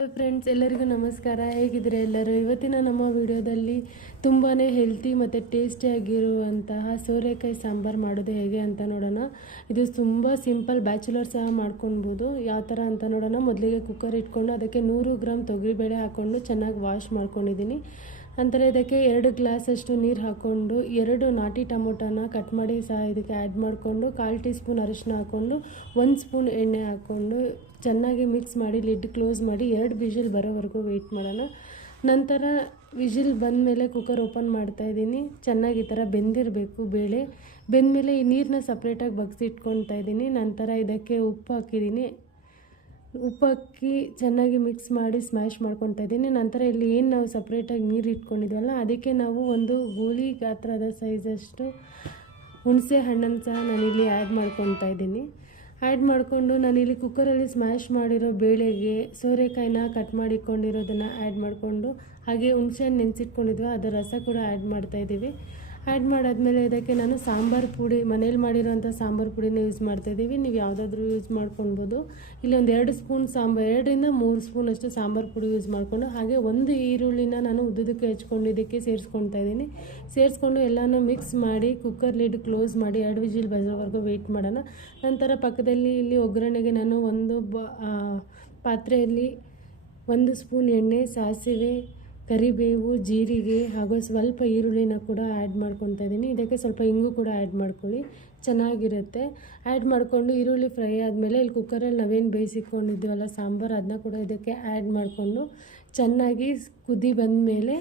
Friends, ಎಲ್ಲರಿಗೂ ನಮಸ್ಕಾರ. ಹೇಗಿದ್ರೆ ಎಲ್ಲರೂ? ಇವತ್ತಿನ ನಮ್ಮ ವಿಡಿಯೋದಲ್ಲಿ ತುಂಬಾ ಹೆಲ್ತಿ ಮತ್ತು ಟೇಸ್ಟಿಯಾಗಿರುವಂತಹ ಸೋರೆಕಾಯಿ ಸಾಂಬಾರು ಮಾಡೋದು ಹೇಗೆ ಅಂತ ನೋಡೋಣ. ಇದು ತುಂಬ ಸಿಂಪಲ್, ಬ್ಯಾಚುಲರ್ ಸಹ ಮಾಡ್ಕೊಳ್ಬೋದು. ಯಾವ ಥರ ಅಂತ ನೋಡೋಣ. ಮೊದಲಿಗೆ ಕುಕ್ಕರ್ ಇಟ್ಕೊಂಡು ಅದಕ್ಕೆ 100 ಗ್ರಾಮ್ ತೊಗರಿಬೇಳೆ ಹಾಕ್ಕೊಂಡು ಚೆನ್ನಾಗಿ ವಾಶ್ ಮಾಡ್ಕೊಂಡಿದ್ದೀನಿ. ನಂತರ ಇದಕ್ಕೆ 2 ಗ್ಲಾಸಷ್ಟು ನೀರು ಹಾಕ್ಕೊಂಡು 2 ನಾಟಿ ಟೊಮೊಟೊನ ಕಟ್ ಮಾಡಿ ಸಹ ಇದಕ್ಕೆ ಆ್ಯಡ್ ಮಾಡಿಕೊಂಡು 1/4 ಟೀ ಸ್ಪೂನ್ ಅರಿಶಿನ ಹಾಕ್ಕೊಂಡು 1 ಸ್ಪೂನ್ ಎಣ್ಣೆ ಹಾಕ್ಕೊಂಡು ಚೆನ್ನಾಗಿ ಮಿಕ್ಸ್ ಮಾಡಿ ಲಿಡ್ ಕ್ಲೋಸ್ ಮಾಡಿ 2 ವಿಷಿಲ್ ಬರೋವರೆಗೂ ವೆಯ್ಟ್ ಮಾಡೋಣ. ನಂತರ ವಿಷಿಲ್ ಬಂದಮೇಲೆ ಕುಕ್ಕರ್ ಓಪನ್ ಮಾಡ್ತಾಯಿದ್ದೀನಿ. ಚೆನ್ನಾಗಿ ಈ ಥರ ಬೆಂದಿರಬೇಕು ಬೇಳೆ. ಬೆಂದಮೇಲೆ ಈ ನೀರನ್ನ ಸಪ್ರೇಟಾಗಿ ಬಗ್ಸಿ ಇಟ್ಕೊಳ್ತಾ ಇದ್ದೀನಿ. ನಂತರ ಇದಕ್ಕೆ ಉಪ್ಪು ಹಾಕಿದ್ದೀನಿ. ಉಪ್ಪು ಹಾಕಿ ಚೆನ್ನಾಗಿ ಮಿಕ್ಸ್ ಮಾಡಿ ಸ್ಮ್ಯಾಶ್ ಮಾಡ್ಕೊತಾ ಇದ್ದೀನಿ. ನಂತರ ಇಲ್ಲಿ ಏನು ನಾವು ಸಪ್ರೇಟಾಗಿ ನೀರು ಇಟ್ಕೊಂಡಿದ್ವಲ್ಲ ಅದಕ್ಕೆ ನಾವು ಒಂದು ಗೋಲಿ ಗಾತ್ರದ ಸೈಜಷ್ಟು ಹುಣಸೆ ಹಣ್ಣನ್ನು ಸಹ ನಾನಿಲ್ಲಿ ಆ್ಯಡ್ ಮಾಡ್ಕೊತಾ ಇದ್ದೀನಿ. ಆ್ಯಡ್ ಮಾಡಿಕೊಂಡು ನಾನಿಲ್ಲಿ ಕುಕ್ಕರಲ್ಲಿ ಸ್ಮ್ಯಾಶ್ ಮಾಡಿರೋ ಬೇಳೆಗೆ ಸೋರೆಕಾಯಿನ ಕಟ್ ಮಾಡಿಕೊಂಡಿರೋದನ್ನು ಆ್ಯಡ್ ಮಾಡಿಕೊಂಡು ಹಾಗೆ ಹುಣಸೆ ಹಣ್ಣು ನೆನೆಸಿಟ್ಕೊಂಡಿದ್ವಿ ಅದರ ರಸ ಕೂಡ ಆ್ಯಡ್ ಮಾಡ್ತಾಯಿದ್ದೀವಿ. ಆ್ಯಡ್ ಮಾಡಾದ್ಮೇಲೆ ಇದಕ್ಕೆ ನಾನು ಸಾಂಬಾರು ಪುಡಿ, ಮನೇಲಿ ಮಾಡಿರೋಂಥ ಸಾಂಬಾರು ಪುಡಿನ ಯೂಸ್ ಮಾಡ್ತಾಯಿದ್ದೀವಿ. ನೀವು ಯಾವುದಾದ್ರೂ ಯೂಸ್ ಮಾಡ್ಕೊಳ್ಬೋದು. ಇಲ್ಲಿ ಒಂದು 2 ಸ್ಪೂನ್ 2ರಿಂದ 3 ಸ್ಪೂನ್ ಅಷ್ಟು ಸಾಂಬಾರು ಪುಡಿ ಯೂಸ್ ಮಾಡಿಕೊಂಡು ಹಾಗೆ 1 ಈರುಳ್ಳಿನ ನಾನು ಉದ್ದದಕ್ಕೆ ಹೆಚ್ಕೊಂಡು ಇದಕ್ಕೆ ಸೇರಿಸ್ಕೊಳ್ತಾ ಇದ್ದೀನಿ. ಸೇರಿಸ್ಕೊಂಡು ಎಲ್ಲನೂ ಮಿಕ್ಸ್ ಮಾಡಿ ಕುಕ್ಕರ್ ಲಿಡ್ ಕ್ಲೋಸ್ ಮಾಡಿ 2 ವಿಷಿಲ್ ಬರೋವರೆಗೂ ವೆಯ್ಟ್ ಮಾಡೋಣ. ನಂತರ ಪಕ್ಕದಲ್ಲಿ ಇಲ್ಲಿ ಒಗ್ಗರಣೆಗೆ ನಾನು ಒಂದು ಪಾತ್ರೆಯಲ್ಲಿ 1 ಸ್ಪೂನ್ ಎಣ್ಣೆ, ಸಾಸಿವೆ, ಕರಿಬೇವು, ಜೀರಿಗೆ ಹಾಗೂ ಸ್ವಲ್ಪ ಈರುಳ್ಳಿನ ಕೂಡ ಆ್ಯಡ್ ಮಾಡ್ಕೊತಾ ಇದ್ದೀನಿ. ಇದಕ್ಕೆ ಸ್ವಲ್ಪ ಇಂಗು ಕೂಡ ಆ್ಯಡ್ ಮಾಡ್ಕೊಳ್ಳಿ, ಚೆನ್ನಾಗಿರುತ್ತೆ. ಆ್ಯಡ್ ಮಾಡಿಕೊಂಡು ಈರುಳ್ಳಿ ಫ್ರೈ ಆದಮೇಲೆ ಇಲ್ಲಿ ಕುಕ್ಕರಲ್ಲಿ ನಾವೇನು ಬೇಯಿಸಿಕೊಂಡಿದ್ದೀವಲ್ಲ ಸಾಂಬಾರು, ಅದನ್ನ ಕೂಡ ಇದಕ್ಕೆ ಆ್ಯಡ್ ಮಾಡಿಕೊಂಡು ಚೆನ್ನಾಗಿ ಕುದಿ ಬಂದಮೇಲೆ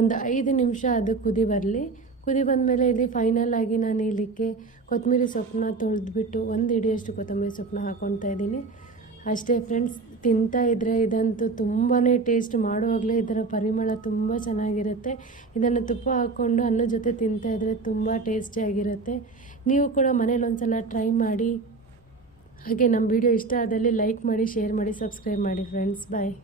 ಒಂದು 5 ನಿಮಿಷ ಅದು ಕುದಿ ಬರಲಿ. ಕುದಿ ಬಂದಮೇಲೆ ಇಲ್ಲಿ ಫೈನಲ್ ಆಗಿ ನಾನು ಇಲ್ಲಿಕ್ಕೆ ಕೊತ್ತಂಬರಿ ಸೊಪ್ಪನ್ನ ತೊಳೆದ್ಬಿಟ್ಟು 1 ಹಿಡಿಯಷ್ಟು ಕೊತ್ತಂಬರಿ ಸೊಪ್ಪನ್ನ ಹಾಕ್ಕೊತಾ ಇದ್ದೀನಿ. ಅಷ್ಟೇ ಫ್ರೆಂಡ್ಸ್, ತಿಂತಾ ಇದ್ದರೆ ಇದಂತೂ ತುಂಬಾ ಟೇಸ್ಟ್. ಮಾಡುವಾಗಲೇ ಇದರ ಪರಿಮಳ ತುಂಬ ಚೆನ್ನಾಗಿರುತ್ತೆ. ಇದನ್ನು ತುಪ್ಪ ಹಾಕ್ಕೊಂಡು ಅನ್ನದ ಜೊತೆ ತಿಂತಾಯಿದ್ರೆ ತುಂಬ ಟೇಸ್ಟಿಯಾಗಿರುತ್ತೆ. ನೀವು ಕೂಡ ಮನೇಲಿ ಒಂದ್ಸಲ ಟ್ರೈ ಮಾಡಿ. ಹಾಗೆ ನಮ್ಮ ವಿಡಿಯೋ ಇಷ್ಟ ಆದಲ್ಲಿ ಲೈಕ್ ಮಾಡಿ, ಶೇರ್ ಮಾಡಿ, ಸಬ್ಸ್ಕ್ರೈಬ್ ಮಾಡಿ ಫ್ರೆಂಡ್ಸ್. ಬಾಯ್.